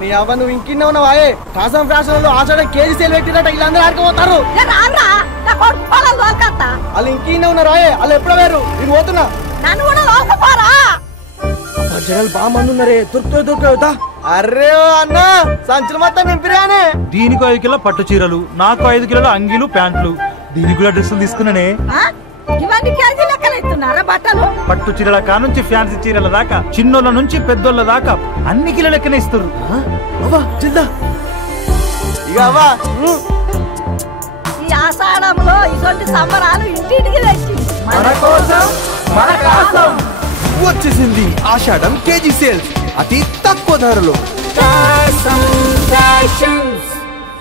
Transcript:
నీ అవ్వ నువ్వు ఇంకిన్నే ఉన్నావాయే కాసం ఫ్యాషన్ లో ఆషాఢ కేజీ సేల్ పెట్టినట్ట వీళ్ళందరూ ఆడుకోపోతారు వాళ్ళు ఇంకిన్నే ఉన్నారు ఆయే వాళ్ళు ఎప్పుడో వేరు నేను పోతున్నా జనాలు బాగా మంది ఉన్నారే దొరుకుతా అర్రే అన్న సంచులు మొత్తం నింపిరానే. దీనికి 5 కిలో పట్టు చీరలు, నాకు 5 కిలోల అంగీలు ప్యాంట్లు, దీనికి కూడా డ్రెస్సులు తీసుకున్నానే. పట్టు చీరల కా నుంచి ఫ్యాన్సీ చీరల దాకా, చిన్నోళ్ళ నుంచి పెద్దోళ్ళ దాకా అన్ని కిలో లెక్కనే ఇస్తారు. ఇక అవ్వా ఈ ఆషాఢంలో ఇటువంటి సంబరాలు ఇంటింటికి తెచ్చి మన కోసం మన కోసం వచ్చేసింది ఆషాఢం కేజీ సేల్స్ అతి తక్కువ ధరలో.